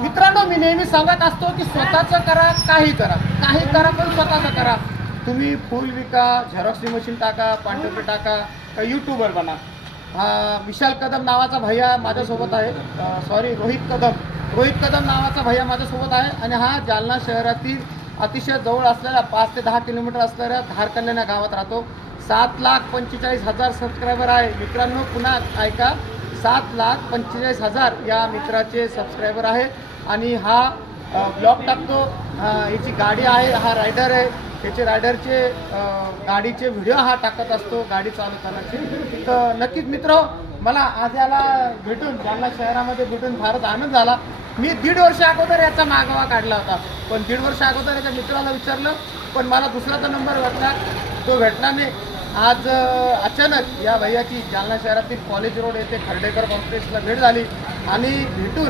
मित्रांनो, मी नेहमी सांगत असतो की स्वतःचं करा, काही करा पण स्वतःचं करा. तुम्ही फुल विका, झेरॉक्सची मशीन टाका, पांढरपेट टाका, का यूट्यूबर बना. विशाल कदम नावाचा भैया माझ्यासोबत आहे. रोहित कदम नावाचा भैया माझ्यासोबत आहे आणि हा जालना शहरातील अतिशय जवळ असलेल्या 5 ते 10 किलोमीटर असलेल्या धारकल्याण या गावात राहतो. 7,45,000 सबस्क्रायबर आहे. मित्रांनो, पुन्हा ऐका, 7,45,000 या मित्राचे सबस्क्रायबर आहे आणि हा ब्लॉग टाकतो. याची गाडी आहे, हा रायडर आहे. त्याचे रायडरचे गाडीचे व्हिडिओ हा टाकत असतो, गाडी चालवतानाचे. तर नक्कीच मित्र, मला आज याला भेटून, जालना शहरामध्ये भेटून फारच आनंद झाला. मी 1.5 वर्ष अगोदर याचा मागोवा काढला होता, पण 1.5 वर्ष अगोदर याच्या मित्राला विचारलं, पण मला दुसराचा नंबर भेटला, तो भेटला नाही. आज अचानक या भैयाची जालना शहरातील कॉलेज रोड येथे खर्डेकर कॉम्प्लेक्सला भेट झाली आणि भेटून